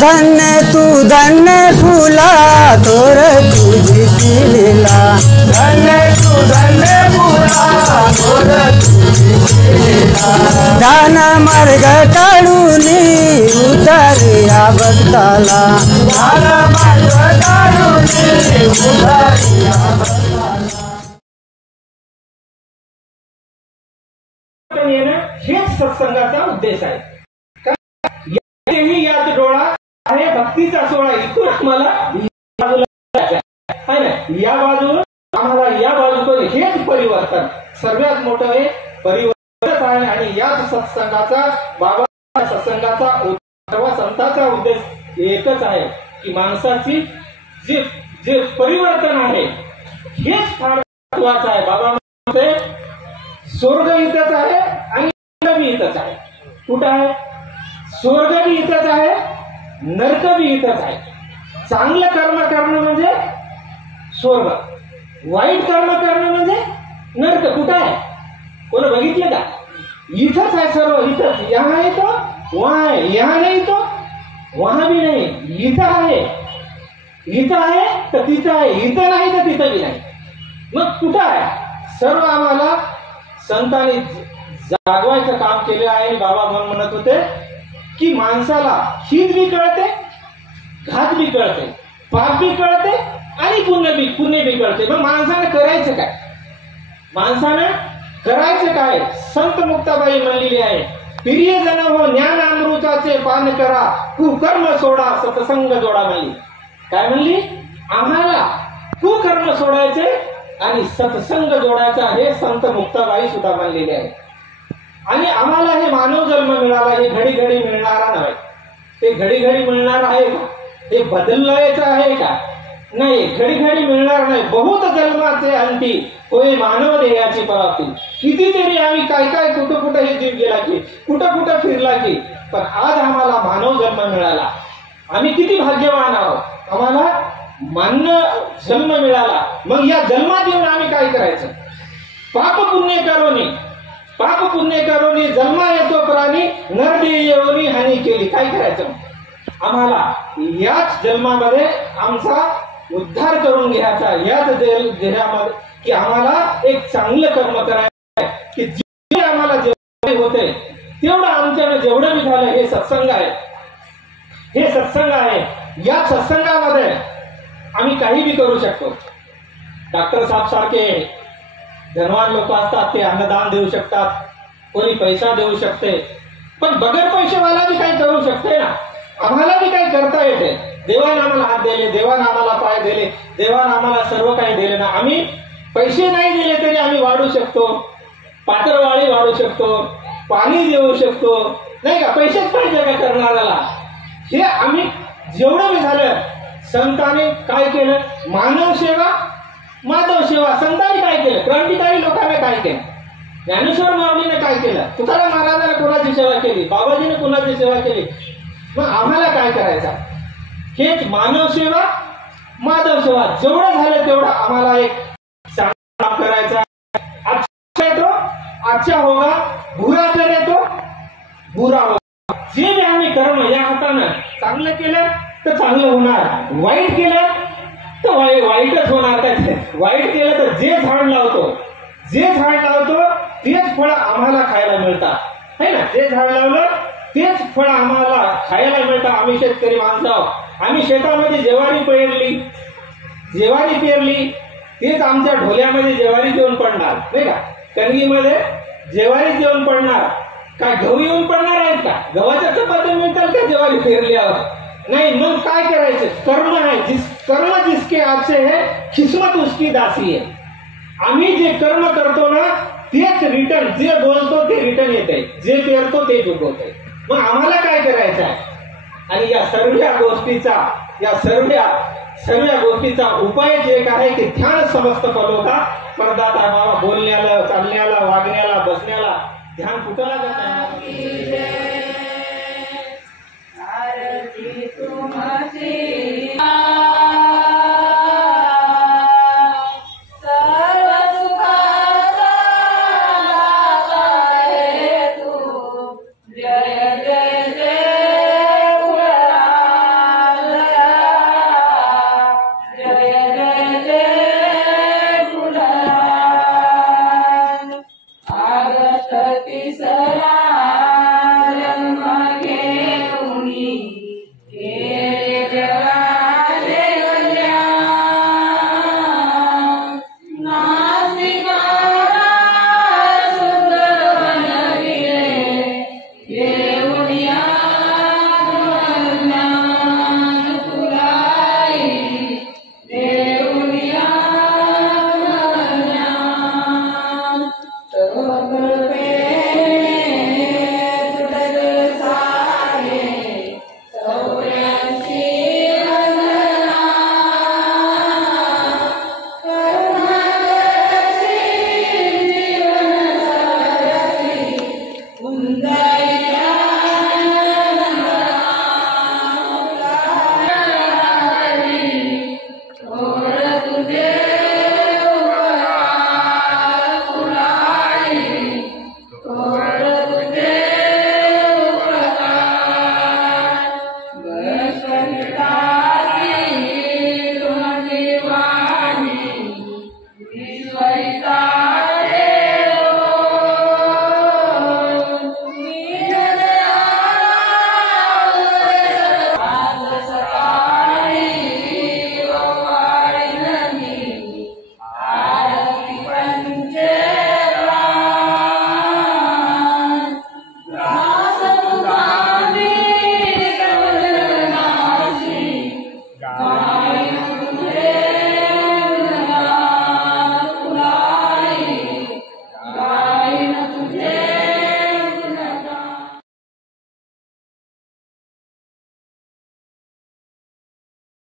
धन्य तू धन्य फुला तोर तुझी लीला, धन्य तू धन्य फुला तोर तुझी लीला, ध्यान मार्ग काढून उतर या भक्ताला, ध्यान मार्ग काढून उतर या भक्ताला. हेच सत्संगाचा उद्देश आहे. यात डोळा आहे भक्तीचा सोहळा, इथून आम्हाला या बाजूला आम्हाला या बाजूकडे हेच परिवर्तन सर्वात मोठं हे परिवर्तन आहे. आणि याच सत्संगाचा बाबा सत्संगाचा सर्व संतांचा उद्देश एकच आहे की माणसाची जे परिवर्तन आहे हेच फार महत्वाचं आहे. बाबा म्हणते स्वर्ग इथंच आहे आणि नरक बी इथंच आहे. कुठं आहे? स्वर्ग बी इथंच आहे, नरक बी इथंच आहे. चांगलं कर्म करणं म्हणजे स्वर्ग, वाईट कर्म करणं म्हणजे नरक. कुठं आहे? कोण बघितलं का? इथंच आहे सर्व, इथंच. यहाँ आहे तो वहां आहे, यहाँ नाही तो वहां भी नाही. इथं आहे, इथं आहे तर तिथं आहे, इथं नाही तर तिथं बी नाही. मग कुठं आहे? सर्व आम्हाला संतांनी जागवायचं काम केलं आहे. बाबा म्हणत होते की माणसाला हित बी कळते, घात बी कळते, पाप बी कळते आणि पुण्य बी कळते. मग माणसानं करायचं काय? माणसानं करायचं काय? संत मुक्ताबाई म्हणलेली आहे, प्रिय जन हो ज्ञान अमृताचे पान करा, कुकर्म सोडा सत्संग जोडा. म्हणली काय म्हणली? आम्हाला कुकर्म सोडायचे आणि सत्संग जोडायचा हे संत मुक्ताबाई सुद्धा म्हणलेले आहे. आणि आम्हाला हे मानव जन्म मिळाला, हे घडी घडी मिळणारा नाही. ते घडी घडी मिळणार आहे का? हे बदलायचं आहे का? नाही, घडी घडी मिळणार नाही. बहुत जन्माचे अंती होय मानव देहाची प्राप्ती. कितीतरी आम्ही काय काय कुठं कुठं हे जीव गेला की, कुठं कुठं फिरला की, पण आज आम्हाला मानव जन्म मिळाला. आम्ही किती भाग्यवान आहोत, आम्हाला मानव जन्म मिळाला. मग या जन्मात येऊन आम्ही काय करायचं? पाप पुण्य करोनी जन्मा येतो प्राणी, नरदेह येऊनी हानी केली. काय करायचं? आम्हाला याच जन्मामध्ये आमचा उद्धार करून घ्यायचा, याच देहामध्ये की आम्हाला एक चांगलं कर्म करायचं की जे आम्हाला जेवढे होते तेवढं आमच्यानं जेवढं बी झालं हे सत्संग आहे. हे सत्संग आहे. या सत्संगामध्ये आम्ही काही बी करू शकतो. डॉक्टर साहेब सारखे धनवान लोक असतात, ते अन्नदान देऊ शकतात, कोणी पैसा देऊ शकते, पण बगैर पैसेवाला बी काही करू शकते ना. आम्हाला बी काही करता येते. देवाने आम्हाला हात दिले, देवाने आम्हाला पाय दिले, देवाने आम्हाला सर्व काही दिले ना. आम्ही पैसे नाही दिले तरी आम्ही वाढू शकतो, पातळवाळी वाढू शकतो, पाणी देऊ शकतो, नाही का? पैसेच पाहिजे का करणाऱ्याला? हे आम्ही जेवढं बी झालं, संतांनी काय केलं? मानव सेवा माधव सेवा. संतांनी काय केलं? क्रांतिकारी लोकांना काय केलं? ज्ञानेश्वर माऊलीने काय केलं? तुकाराम महाराजांना कोणाची सेवा केली? बाबाजीने कोणाची सेवा केली? मग आम्हाला काय करायचं? हेच मानव सेवा माधव सेवा. जेवढं झालं तेवढं आम्हाला एक चांगला काम करायचा. अच्छा येतो अच्छा होगा, बुरा करे तो बुरा होगा. जे बी आम्ही कर्म या हातानं चांगलं केलं तर चांगलं होणार, वाईट केलं तर वाईटच होणार. काय वाईट केलं तर जे झाड लावतो तेच फळ आम्हाला खायला मिळतात, है ना? जे झाड लावलं तेच फळ आम्हाला खायला मिळतं. आम्ही शेतकरी माणसं आहोत. आम्ही शेतामध्ये ज्वारी पेरली तेच आमच्या ढोल्यामध्ये ज्वारी जेवण पडणार, नाही का? कणगीमध्ये ज्वारी जेवण पडणार. काय गहू येऊन पडणार आहेत का? गव्हाच्या चपात्या मिळतात का ज्वारी पेरल्यावर? नाही. मग काय करायचं? कर्म आहे. कर्म जिसके आचे है किस्मत उसकी दासी है. आम्ही जे कर्म करतो ना तेच रिटर्न, जे बोलतो ते रिटर्न येते, जे पेरतो ते उगवते. मग आम्हाला काय करायचं आहे? आणि या सर्व गोष्टीचा, या सर्व सर्व गोष्टीचा उपाय जे एक आहे की ध्यान समस्त फलो का परदाता बाबा बोलण्याला चालण्याला वागण्याला बसण्याला ध्यान कुठं लागत नाही.